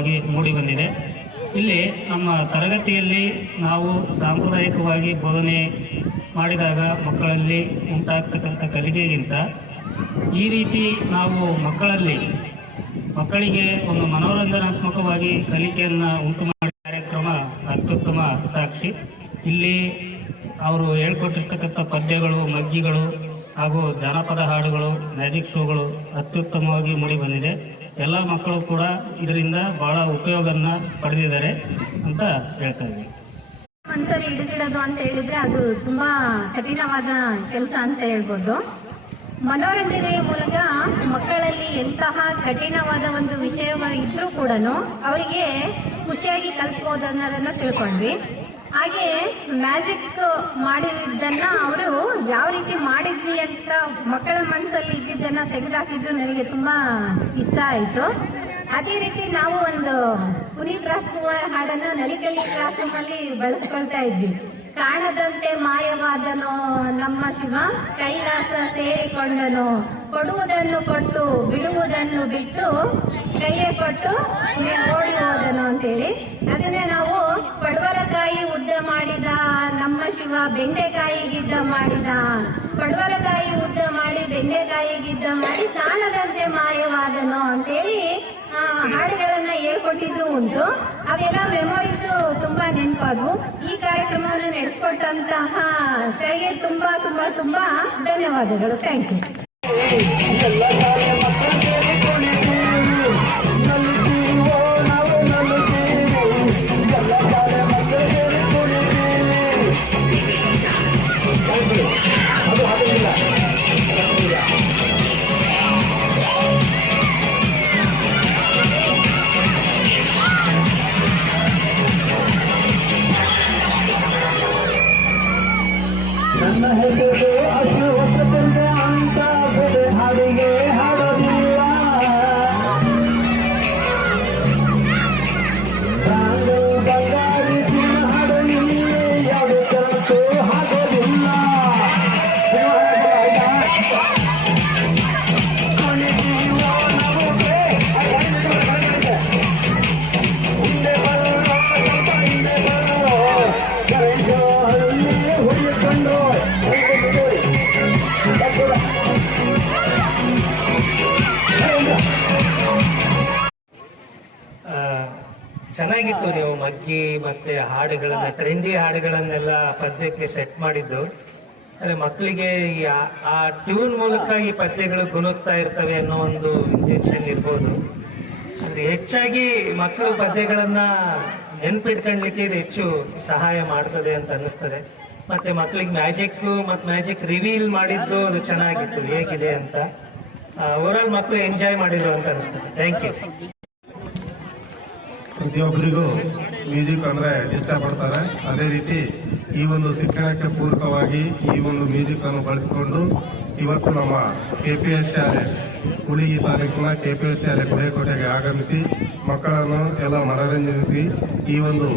ಅತ್ಯುತ್ತಮವಾಗಿ ಮೂಡಿಬಂದಿದೆ. ಇಲ್ಲಿ ನಮ್ಮ ತರಗತಿಯಲ್ಲಿ ನಾವು ಸಾಂಪ್ರದಾಯಿಕವಾಗಿ ಬೋಧನೆ ಮಾಡಿದಾಗ ಮಕ್ಕಳಲ್ಲಿ ಉಂಟಾಗ್ತಕ್ಕಂಥ ಕಲಿಕೆಗಿಂತ ಈ ರೀತಿ ನಾವು ಮಕ್ಕಳಿಗೆ ಒಂದು ಮನೋರಂಜನಾತ್ಮಕವಾಗಿ ಕಲಿಕೆಯನ್ನು ಉಂಟು ಮಾಡಿದ ಕಾರ್ಯಕ್ರಮ ಅತ್ಯುತ್ತಮ ಸಾಕ್ಷಿ. ಇಲ್ಲಿ ಅವರು ಹೇಳ್ಕೊಟ್ಟಿರ್ತಕ್ಕಂಥ ಪದ್ಯಗಳು, ಮಗ್ಗಿಗಳು ಹಾಗೂ ಜಾನಪದ ಹಾಡುಗಳು, ಮ್ಯಾಜಿಕ್ ಶೋಗಳು ಅತ್ಯುತ್ತಮವಾಗಿ ಮೂಡಿಬಂದಿದೆ. ಎಲ್ಲ ಮಕ್ಕಳು ಕೂಡ ಇದರಿಂದ ಬಹಳ ಉಪಯೋಗನ ಪಡೆದಿದ್ದಾರೆ ಅಂತ ಹೇಳ್ತಾ ಇದ್ದೀವಿ. ಒಂದ್ಸರಿ ಹಿಡಿದಿಡೋದು ಅಂತ ಹೇಳಿದ್ರೆ ಅದು ತುಂಬಾ ಕಠಿಣವಾದ ಕೆಲಸ ಅಂತ ಹೇಳ್ಬೋದು. ಮನೋರಂಜನೆಯ ಮೂಲಕ ಮಕ್ಕಳಲ್ಲಿ ಎಂತಹ ಕಠಿಣವಾದ ಒಂದು ವಿಷಯ ಇದ್ರೂ ಕೂಡ ಅವರಿಗೆ ಖುಷಿಯಾಗಿ ಕಲಿಸ್ಬೋದು ಅನ್ನೋದನ್ನ ತಿಳ್ಕೊಂಡ್ವಿ. ಹಾಗೆ ಮ್ಯಾಜಿಕ್ ಮಾಡಿದ್ದನ್ನ ಅವರು ಯಾವ ರೀತಿ ಮಾಡಿದ್ವಿ ಅಂತ ಮಕ್ಕಳ ಮನಸ್ಸಲ್ಲಿ ಇದ್ದಿದ್ದನ್ನ ತೆಗೆದುಹಾಕಿದ್ದು ನನಗೆ ತುಂಬಾ ಇಷ್ಟ ಆಯಿತು. ಅದೇ ರೀತಿ ನಾವು ಒಂದು ಪುನೀತ್ ರಾಜ್ಕುಮಾರ್ ಹಾಡನ್ನ ನಲಿಕಲಿ ಕ್ಲಾಸ್ ರೂಮಲ್ಲಿ ಬಳಸ್ಕೊಳ್ತಾ ಇದ್ವಿ. ಕಾಣದಂತೆ ಮಾಯವಾದನೋ ನಮ್ಮ ಶಿವ, ಕೈಲಾಸ ಸೇರಿಕೊಂಡನು, ಕೊಡುವುದನ್ನು ಕೊಟ್ಟು ಬಿಡುವುದನ್ನು ಬಿಟ್ಟು, ಕೈಯೇ ಕೊಟ್ಟು ಓಡಿ ಹೋದನು ಅಂತೇಳಿ. ಅದನ್ನೇ ನಾವು ಪಡವಲಕಾಯಿ ಉದ್ದ ಮಾಡಿದ ನಮ್ಮ ಶಿವ, ಬೆಂಡೆಕಾಯಿ ಗಿಡ್ಡ ಮಾಡಿದ, ಪಡವಲಕಾಯಿ ಉದ್ದ ಮಾಡಿ ಬೆಂಡೆಕಾಯಿ ಗಿಡ್ಡ ಮಾಡಿ, ಕಾಣದಂತೆ ಮಾಯವಾದನು ಅಂತೇಳಿ ಹಾಡುಗಳನ್ನ ಹೇಳ್ಕೊಟ್ಟಿದ್ದು ಉಂಟು. ಅವೆಲ್ಲ ಮೆಮೊರೀಸ್ ತುಂಬಾ ನೆನಪಾದವು. ಈ ಕಾರ್ಯಕ್ರಮವನ್ನು ನಡೆಸಿಕೊಟ್ಟಂತಹ ಸರಿಗೆ ತುಂಬಾ ತುಂಬಾ ತುಂಬಾ ಧನ್ಯವಾದಗಳು. Thank you. ನನ್ನ ಹೆಸರು ಅಶ್ವತ್ಥಪುರ ಅಂತ ಬೆಲೆ ಹಾಡಿಗೆ ಹಾಡೋದಿಲ್ಲ. ನಾನು ಬಂಗಾರಿ ಹಾಡಲಿ ಯಾವುದೇ ಕನಸು ಹಾಕೋದಿಲ್ಲ. ಹಿಂದೆ ಬರೋ ಹೊಡೆಯಕೊಂಡು ಚೆನ್ನಾಗಿತ್ತು. ನೀವು ಮಗ್ಗಿ ಮತ್ತೆ ಹಾಡುಗಳನ್ನ, ಟ್ರೆಂಡಿ ಹಾಡುಗಳನ್ನೆಲ್ಲ ಪದ್ಯಕ್ಕೆ ಸೆಟ್ ಮಾಡಿದ್ದು. ಅಂದ್ರೆ ಮಕ್ಕಳಿಗೆ ಆ ಟ್ಯೂನ್ ಮೂಲಕ ಈ ಪದ್ಯಗಳು ಗುಣುಕ್ತಾ ಇರ್ತವೆ ಅನ್ನೋ ಒಂದು ಇಂಜೆಕ್ಷನ್ ಇರ್ಬೋದು. ಅಂದ್ರೆ ಹೆಚ್ಚಾಗಿ ಮಕ್ಕಳು ಪದ್ಯಗಳನ್ನ ನೆನ್ಪಿಟ್ಕೊಳ್ಲಿಕ್ಕೆ ಇದು ಹೆಚ್ಚು ಸಹಾಯ ಮಾಡ್ತದೆ ಅಂತ ಅನ್ನಿಸ್ತದೆ. ಮತ್ತೆ ಮಕ್ಕಳಿಗೆ ಮ್ಯಾಜಿಕ್ ರಿವೀಲ್ ಮಾಡಿದ್ದು ಅದು ಚೆನ್ನಾಗಿತ್ತು, ಹೇಗಿದೆ ಅಂತ. ಓವರಾಲ್ ಮಕ್ಕಳು ಎಂಜಾಯ್ ಮಾಡಿದ್ರು ಅಂತ ಅನಿಸ್ತದೆ. Thank you. ಪ್ರತಿಯೊಬ್ಬರಿಗೂ ಮ್ಯೂಸಿಕ್ ಅಂದ್ರೆ ಇಷ್ಟಪಡ್ತಾರೆ. ಅದೇ ರೀತಿ ಈ ಒಂದು ಶಿಕ್ಷಣಕ್ಕೆ ಪೂರಕವಾಗಿ ಈ ಒಂದು ಮ್ಯೂಸಿಕ್ ಅನ್ನು ಬಳಸಿಕೊಂಡು ಇವತ್ತು ನಮ್ಮ KPS ಶಾಲೆ ಹುಲಿಗಿ ತಾಲೂಕಿನ KPS ಶಾಲೆ ಗುಡೇಕೋಟೆಗೆ ಆಗಮಿಸಿ ಮಕ್ಕಳನ್ನು ಎಲ್ಲ ಮನರಂಜಿಸಿ ಈ ಒಂದು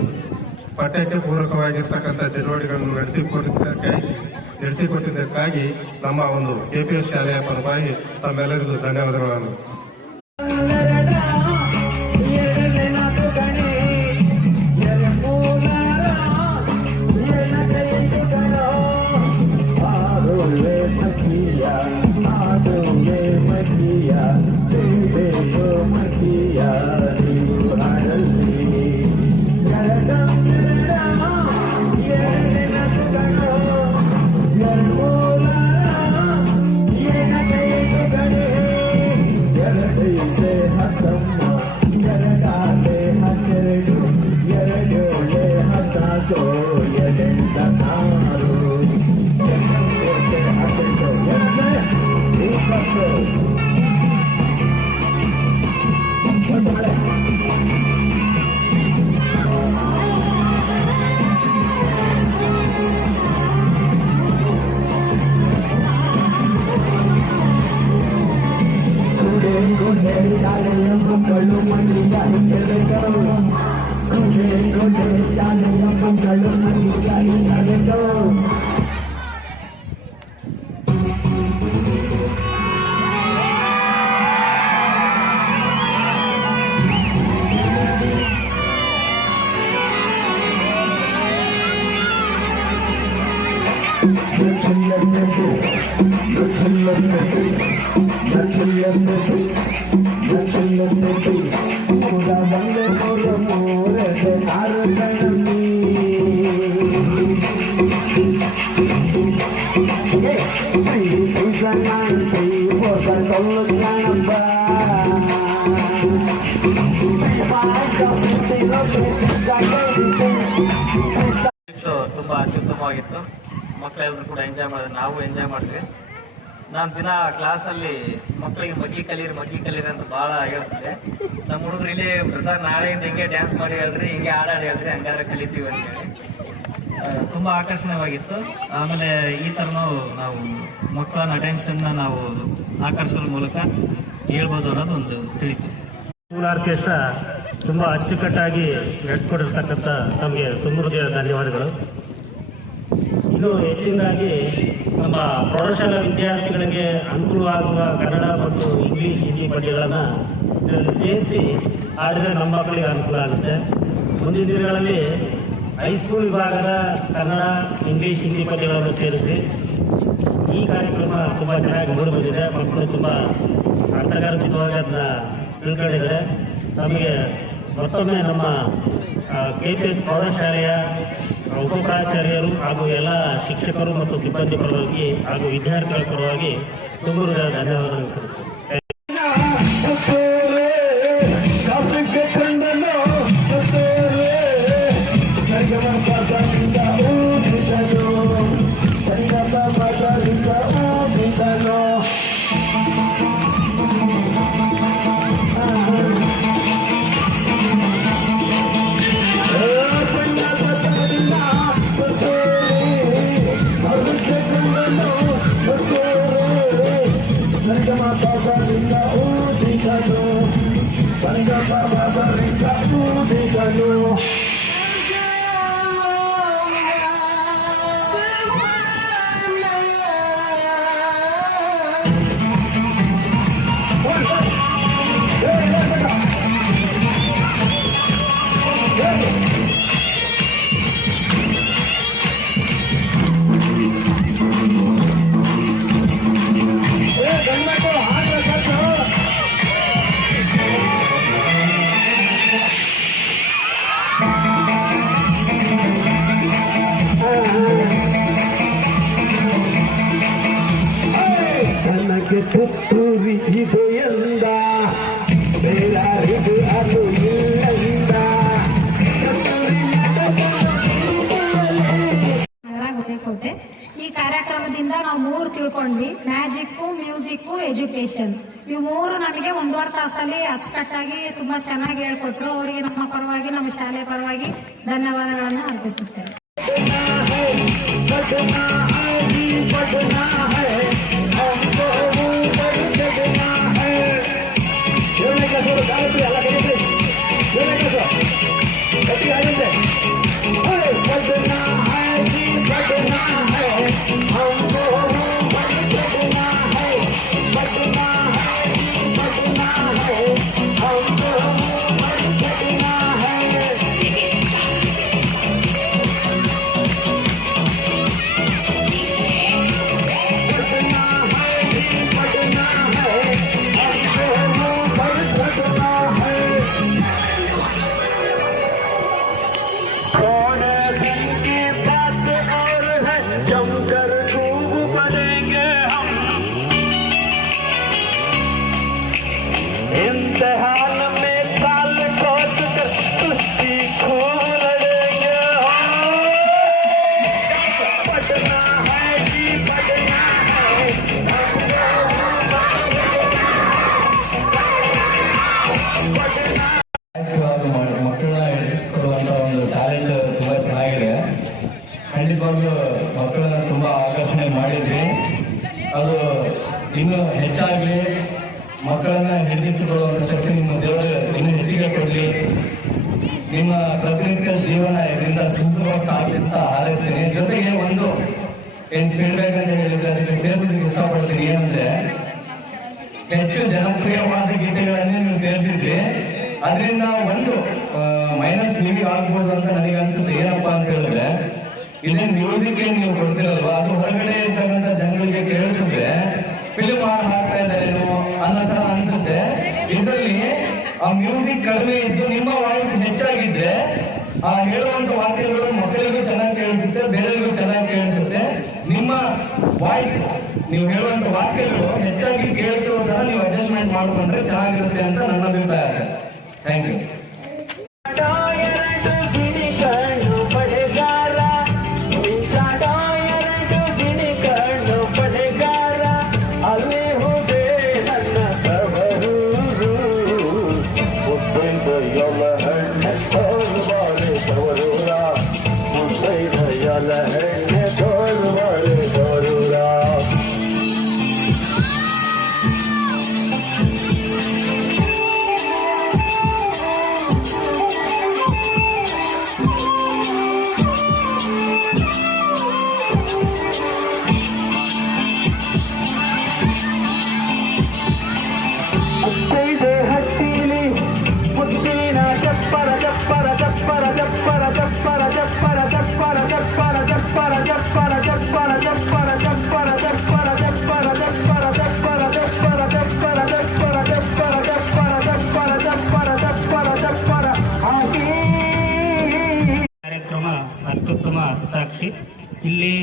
ಪಠ್ಯಕ್ಕೆ ಪೂರಕವಾಗಿರ್ತಕ್ಕಂಥ ಚಟುವಟಿಕೆಗಳನ್ನು ನಡೆಸಿಕೊಟ್ಟಿದ್ದಕ್ಕಾಗಿ ನಮ್ಮ ಒಂದು KPS ಶಾಲೆಯ ಪರವಾಗಿ ತಮ್ಮೆಲ್ಲರಿಗೂ ಧನ್ಯವಾದಗಳನ್ನು. ತುಂಬಾ ಅತ್ಯುತ್ತಮವಾಗಿತ್ತು. ಮಕ್ಕಳೆಲ್ಲರೂ ಕೂಡ ಎಂಜಾಯ್ ಮಾಡಿದ್ರು, ನಾವು ಎಂಜಾಯ್ ಮಾಡಿದ್ವಿ. ನಾನು ದಿನ ಕ್ಲಾಸಲ್ಲಿ ಮಕ್ಕಳಿಗೆ ಮಗ್ಗಿ ಕಲೀರಿ ಅಂತ ಭಾಳ ಹೇಳ್ತಿದ್ದೆ. ನಮ್ಮ ಹುಡುಗರು ಇಲ್ಲಿ ಪ್ರಸಾದ್ ನಾಳೆಯಿಂದ ಹಿಂಗೆ ಡ್ಯಾನ್ಸ್ ಮಾಡಿ ಹೇಳಿದ್ರಿ, ಹಿಂಗೆ ಹಾಡಾಡಿ ಹೇಳಿದ್ರಿ, ಹಂಗಾದ್ರೆ ಕಲಿತೀವಿ ಅಂತ ಹೇಳಿ ತುಂಬ ಆಕರ್ಷಣೀಯವಾಗಿತ್ತು. ಆಮೇಲೆ ಈ ಥರನೂ ನಾವು ಮಕ್ಕಳನ್ನ ಅಟೆನ್ಷನ್ನ ನಾವು ಆಕರ್ಷಣೆ ಮೂಲಕ ಹೇಳ್ಬೋದು ಅನ್ನೋದು ಒಂದು ತಿಳಿತು. ಸ್ಕೂಲ್ ಆರ್ಕೆಸ್ಟ್ರಾ ತುಂಬ ಅಚ್ಚುಕಟ್ಟಾಗಿ ನಡೆಸ್ಕೊಟ್ಟಿರ್ತಕ್ಕಂಥ ತಮಗೆ ತುಂಬ ಹೃದಯ ಧನ್ಯವಾದಗಳು. ಇನ್ನು ಹೆಚ್ಚಿನದಾಗಿ ನಮ್ಮ ಪ್ರೌಢಶಾಲಾ ವಿದ್ಯಾರ್ಥಿಗಳಿಗೆ ಅನುಕೂಲವಾಗುವ ಕನ್ನಡ ಮತ್ತು ಇಂಗ್ಲೀಷ್ ಹಿಂದಿ ಪದ್ಯಗಳನ್ನು ಇದರಲ್ಲಿ ಸೇರಿಸಿ ಆದರೆ ನಮ್ಮ ಮಕ್ಕಳಿಗೆ ಅನುಕೂಲ ಆಗುತ್ತೆ. ಮುಂದಿನ ದಿನಗಳಲ್ಲಿ ಹೈಸ್ಕೂಲ್ ವಿಭಾಗದ ಕನ್ನಡ ಇಂಗ್ಲೀಷ್ ಹಿಂದಿ ಪದ್ಯಗಳನ್ನು ಸೇರಿಸಿ ಈ ಕಾರ್ಯಕ್ರಮ ತುಂಬ ಚೆನ್ನಾಗಿ ಮೂಡಿ ಬಂದಿದೆ. ಮಕ್ಕಳು ತುಂಬ ಅರ್ಥಗರ್ಭಿತವಾಗಿ ಅದನ್ನ ತಿಳ್ಕೊಂಡಿದ್ದಾರೆ. ನಮಗೆ ಮತ್ತೊಮ್ಮೆ ನಮ್ಮ KPS ಪ್ರೌಢಶಾಲೆಯ ಉಪಪ್ರಾಚಾರ್ಯರು ಹಾಗೂ ಎಲ್ಲ ಶಿಕ್ಷಕರು ಮತ್ತು ಸಿಬ್ಬಂದಿ ಪರವಾಗಿ ಹಾಗೂ ವಿದ್ಯಾರ್ಥಿಗಳ ಪರವಾಗಿ ತುಂಬ ಧನ್ಯವಾದಗಳು ಸಲ್ಲಿಸುತ್ತೇನೆ. ಪುತ್ತೂರಿ ಇದೆಯಂದ ಬೇರಾರಿದು ಅದು ಇಲ್ಲಂದ. ಹೊಸಕೋಟೆ. ಈ ಕಾರ್ಯಕ್ರಮದಿಂದ ನಾವು 3 ತಿಳ್ಕೊಂಡ್ವಿ: ಮ್ಯಾಜಿಕ್, ಮ್ಯೂಸಿಕ್, ಎಜುಕೇಶನ್. ಇವು 3 ನಮಗೆ 1.5 ತಾಸಲ್ಲಿ ಅಚ್ಚುಕಟ್ಟಾಗಿ ತುಂಬಾ ಚೆನ್ನಾಗಿ ಹೇಳ್ಕೊಟ್ರು. ಅವರಿಗೆ ನಮ್ಮ ಪರವಾಗಿ, ನಮ್ಮ ಶಾಲೆ ಪರವಾಗಿ ಧನ್ಯವಾದಗಳನ್ನು ಅರ್ಪಿಸುತ್ತೇವೆ. ಮಕ್ಕಳನ್ನ ಎದುರಿಸಿಕೊಳ್ಳುವಂತ ಒಂದು ಟ್ಯಾಲೆಂಟ್ ತುಂಬಾ ಚೆನ್ನಾಗಿದೆ. ಖಂಡಿತವಾಗ್ಲೂ ಮಕ್ಕಳನ್ನ ತುಂಬಾ ಆಕರ್ಷಣೆ ಮಾಡಿದ್ವಿ. ಅದು ಇನ್ನೂ ಹೆಚ್ಚಾಗ್ಲಿ, ಮಕ್ಕಳನ್ನ ಹಿಡಿದಿಟ್ಟುಕೊಳ್ಳುವಂತ ಶಕ್ತಿ ನಿಮ್ಮ ದೇವರು ಇನ್ನೂ ಹೆಚ್ಚಿಗೆ ಕೊಡ್ಲಿ. ನಿಮ್ಮ ಪ್ರತಿನಿತ್ಯ ಜೀವನ ಇದರಿಂದ ಸುಂದರವಾಗಿ ಸಾಗಲಿ ಅಂತ ಹಾರೈಸ್ತೀನಿ. ಜೊತೆಗೆ ಒಂದು ಫೀಡ್ಬ್ಯಾಕ್ ಅಂತ ಹೇಳಿದ್ರೆ ಅದಕ್ಕೆ ಸೇರಿಸಲಿಕ್ಕೆ ಇಷ್ಟಪಡ್ತೀನಿ. ಏನಂದ್ರೆ, ಹೆಚ್ಚು ಜನಪ್ರಿಯವಾದ ಗೀತೆಗಳನ್ನೇ ನೀವು ಸೇರಿಸಿದ್ರಿ. ಅದರಿಂದ ಒಂದು ಮೈನಸ್ ನಿಮಗೆ ಆಗ್ಬೋದು ಅಂತ ನನಗೆ ಅನ್ಸುತ್ತೆ. ಏನಪ್ಪಾ ಅಂತ ಹೇಳಿದ್ರೆ, ಇದೇ ಮ್ಯೂಸಿಕ್ ನೀವು ಕೊಡ್ತಿರಲ್ವಾ, ಅದು ಹೊರಗಡೆ ಇರ್ತಕ್ಕಂಥ ಜನಗಳಿಗೆ ಕೇಳಿಸಿದ್ರೆ ಫಿಲ್ಮ್ ಹಾಕ್ತಾ ಇದ್ದಾರೇನೋ ಅನ್ನೋ ತರ ಅನ್ಸುತ್ತೆ. ಇದರಲ್ಲಿ ಆ ಮ್ಯೂಸಿಕ್ ಕಡಿಮೆ ಇದ್ದು ನಿಮ್ಮ ವಾಯ್ಸ್ ಹೆಚ್ಚಾಗಿದ್ರೆ ಆ ಹೇಳುವಂತ ವಾಕ್ಯಗಳು ಮಕ್ಕಳಿಗೂ ಚೆನ್ನಾಗಿ ಕೇಳಿಸುತ್ತೆ, ಬೇರೆಯವರಿಗೂ ಚೆನ್ನಾಗಿ ಕೇಳಿಸುತ್ತೆ. ನಿಮ್ಮ ವಾಯ್ಸ್ ನೀವು ಹೇಳುವಂತ ವಾಕ್ಯಗಳು ಹೆಚ್ಚಾಗಿ ಕೇಳಿಸುವ ತರ ನೀವು ಅಡ್ಜಸ್ಟ್ಮೆಂಟ್ ಮಾಡ್ಕೊಂಡ್ರೆ ಚೆನ್ನಾಗಿರುತ್ತೆ ಅಂತ ನನ್ನ ಅಭಿಪ್ರಾಯ ಸರ್. Thank you. ಕಾರ್ಯಕ್ರಮ ಅತ್ಯುತ್ತಮ ಸಾಕ್ಷಿ. ಇಲ್ಲಿ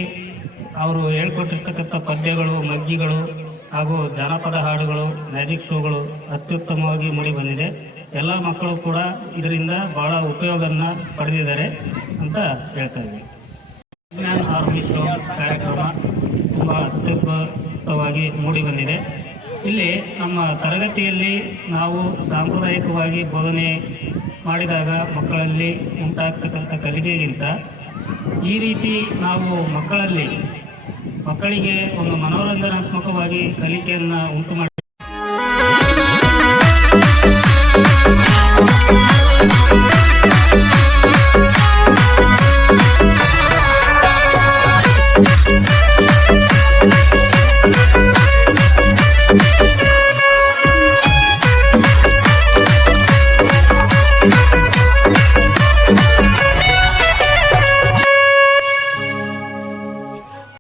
ಅವರು ಹೇಳ್ಕೊಟ್ಟಿರ್ತಕ್ಕಂಥ ಪದ್ಯಗಳು, ಮಗ್ಗಿಗಳು ಹಾಗೂ ಜಾನಪದ ಹಾಡುಗಳು, ಮ್ಯಾಜಿಕ್ ಶೋಗಳು ಅತ್ಯುತ್ತಮವಾಗಿ ಮೂಡಿ ಬಂದಿದೆ. ಎಲ್ಲ ಮಕ್ಕಳು ಕೂಡ ಇದರಿಂದ ಬಹಳ ಉಪಯೋಗವನ್ನು ಪಡೆದಿದ್ದಾರೆ ಅಂತ ಹೇಳ್ತಾ ಇದ್ದೀವಿ. ವಿಜ್ಞಾನ ಆರ್ಮಿ ಶೋ ಕಾರ್ಯಕ್ರಮ ತುಂಬ ಅತ್ಯದ್ಭುತವಾಗಿ ಮೂಡಿ ಬಂದಿದೆ. ಇಲ್ಲಿ ನಮ್ಮ ತರಗತಿಯಲ್ಲಿ ನಾವು ಸಾಂಪ್ರದಾಯಿಕವಾಗಿ ಬೋಧನೆ ಮಾಡಿದಾಗ ಮಕ್ಕಳಲ್ಲಿ ಉಂಟಾಗ್ತಕ್ಕಂಥ ಕಲಿಕೆಗಿಂತ ಈ ರೀತಿ ನಾವು ಮಕ್ಕಳಿಗೆ ಒಂದು ಮನೋರಂಜನಾತ್ಮಕವಾಗಿ ಕಲಿಕೆಯನ್ನು ಉಂಟು ಮಾಡಿ